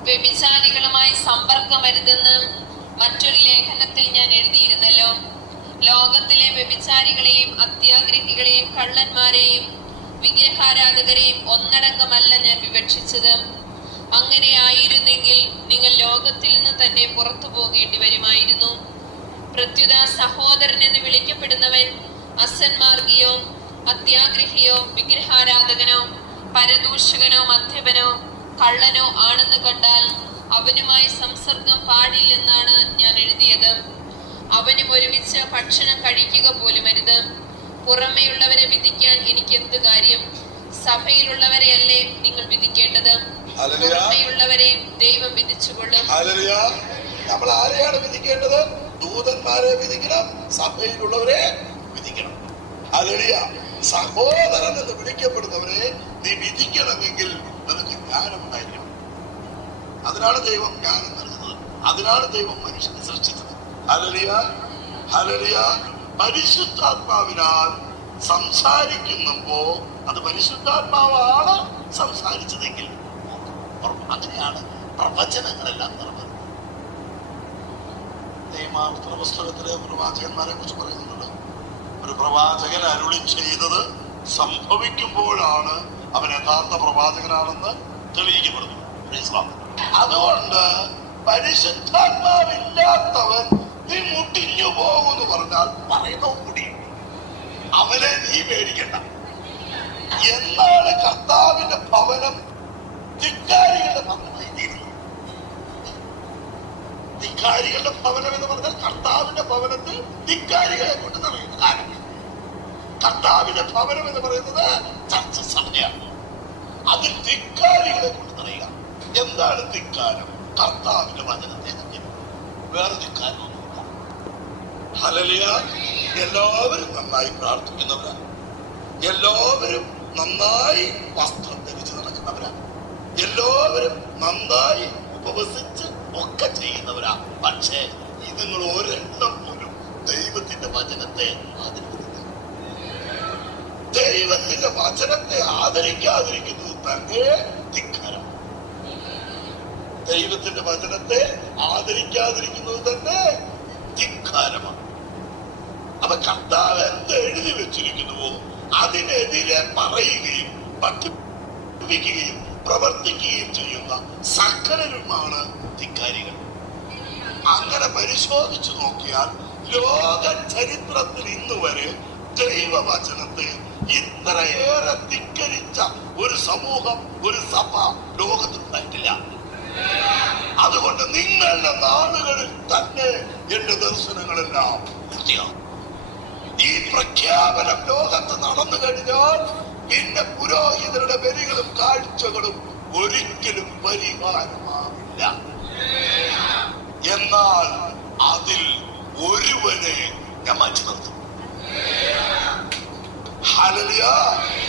വ്യഭിചാരികളുമായി സമ്പർക്കമരുതെന്ന് മറ്റൊരു ലേഖനത്തിൽ ഞാൻ എഴുതിയിരുന്നല്ലോ. ലോകത്തിലെ വ്യഭിചാരികളെയും അത്യാഗ്രഹികളെയും കള്ളന്മാരെയും വിഗ്രഹാരാധകരെയും ഒന്നടങ്കമല്ല ഞാൻ വിവക്ഷിച്ചത്. അങ്ങനെയായിരുന്നെങ്കിൽ നിങ്ങൾ ലോകത്തിൽ നിന്ന് തന്നെ പുറത്തു പോകേണ്ടി വരുമായിരുന്നു. പ്രത്യുത സഹോദരൻ എന്ന് വിളിക്കപ്പെടുന്നവൻ അസന്മാർഗിയോ അത്യാഗ്രഹിയോ വിഗ്രഹാരാധകനോ പരദൂഷകനോ മദ്യപനോ കള്ളനോ ആണെന്ന് കണ്ടാൽ അവനുമായി സംസർഗം പാടില്ലെന്നാണ് ഞാൻ എഴുതിയത്. അവനും ഒരുമിച്ച് ഭക്ഷണം കഴിക്കുക പോലും അരുത് പുറമെയുള്ളവരെ വിധിക്കാൻ എനിക്ക് എന്ത് കാര്യം? സഭയിലുള്ളവരെ അല്ലേ നിങ്ങൾ വിധിക്കേണ്ടത്. പുറമെയുള്ളവരെ ദൈവം വിധിച്ചുകൊള്ളും. നമ്മൾ ആരെയാണ് വിധിക്കേണ്ടത്? ദൂതന്മാരെ വിധിക്കണം സഭയിലുള്ളവരെ വിധിക്കണം. ഹല്ലേലൂയ. സഹോദരൻ എന്ന് വിളിക്കപ്പെടുന്നവരെ നീ വിധിക്കണമെങ്കിൽ ജ്ഞാനം ഉണ്ടായിരിക്കണം അതിനാണ് ദൈവം ജ്ഞാനം നൽകുന്നത്. അതിനാണ് ദൈവം മനുഷ്യനെ സൃഷ്ടിച്ചത്. ഹല്ലേലൂയ. ഹല്ലേലൂയ. പരിശുദ്ധാത്മാവിനാൽ സംസാരിക്കുമ്പോ അത് പരിശുദ്ധാത്മാവാണ് സംസാരിച്ചതെങ്കിൽ അങ്ങനെയാണ് പ്രവചനങ്ങളെല്ലാം നിർവഹിക്കുന്നത് നിയമാവർത്തന പുസ്തകത്തിലെ പ്രവാചകന്മാരെ കുറിച്ച് പറയുന്നുണ്ട്? ഒരു പ്രവാചകൻ അരുളി ചെയ്തത് സംഭവിക്കുമ്പോഴാണ് അവൻ യഥാർത്ഥ പ്രവാചകനാണെന്ന് തെളിയിക്കപ്പെടുന്നു. അതുകൊണ്ട് പരിശുദ്ധാത്മാവില്ലാത്തവൻ നീ മുട്ടിഞ്ഞു പോകുമെന്ന് പറഞ്ഞാൽ പറയുന്നവൻ കൂടി അവനെ നീ പേടിക്കണ്ട. എന്നാണ് കർത്താവിന്റെ ഭവനം ധിക്കാരികളുടെ ഭവനമായി തീരുന്നത് ധിക്കാരികളുടെ ഭവനം എന്ന് പറഞ്ഞാൽ കർത്താവിന്റെ ഭവനത്തിൽ ധിക്കാരികളെ കൊണ്ട് നിറയുന്ന കാര്യം. കർത്താവിന്റെ ഭവനം എന്ന് പറയുന്നത് ചർച്ച സഭയാണ്. അതിൽ ധിക്കാരികളെ കൊണ്ട് നിറയുക എന്താണ് ധിക്കാരം? കർത്താവിന്റെ വചനത്തെ തന്നെ വേറെ ധിക്കാരമൊന്നുമില്ല. ഹലലിയ എല്ലാവരും നന്നായി പ്രാർത്ഥിക്കുന്നവരാണ് എല്ലാവരും നന്നായി വസ്ത്രം ധരിച്ച് നടക്കുന്നവരാണ് എല്ലാവരും നന്നായി ഉപവസിച്ച് ഒക്കെ ചെയ്യുന്നവരാ. പക്ഷേ നിങ്ങൾ ഒരെണ്ണം പോലും ദൈവത്തിന്റെ വചനത്തെ ആദരിക്കുന്നില്ല. ദൈവത്തിന്റെ വചനത്തെ ആദരിക്കാതിരിക്കുന്നത് തന്നെ ധിക്കാരം. ദൈവത്തിന്റെ വചനത്തെ ആദരിക്കാതിരിക്കുന്നത് തന്നെ ധിക്കാരമാണ്. അപ്പൊ കർത്താവ് എന്ത് എഴുതി വെച്ചിരിക്കുന്നുവോ അതിനെതിരെ പറയുകയും പഠിപ്പിക്കുകയും പ്രവർത്തിക്കുകയും ചെയ്യുന്ന സകലരുമാണ് ധിക്കാരികൾ. അങ്ങനെ പരിശോധിച്ചു നോക്കിയാൽ ലോക ചരിത്രത്തിൽ ഇന്ന് വരെ ദൈവവചനത്തെ ഇത്രയേറെ ധിക്കരിച്ച ഒരു സമൂഹം ഒരു സഭ ലോകത്തുണ്ടായിട്ടില്ല. അതുകൊണ്ട് നിങ്ങളുടെ നാടുകളിൽ തന്നെ എന്റെ ദർശനങ്ങളെല്ലാം പൂർത്തിയാവും ഈ പ്രഖ്യാപനം ലോകത്ത് നടന്നു കഴിഞ്ഞാൽ പിന്നെ പുരോഹിതരുടെ വരികളും കാഴ്ചകളും ഒരിക്കലും പരിഹാരമാവില്ല. എന്നാൽ അതിൽ ഒരുവനെ ഞാൻ മാറ്റി നിർത്തും. Hallelujah.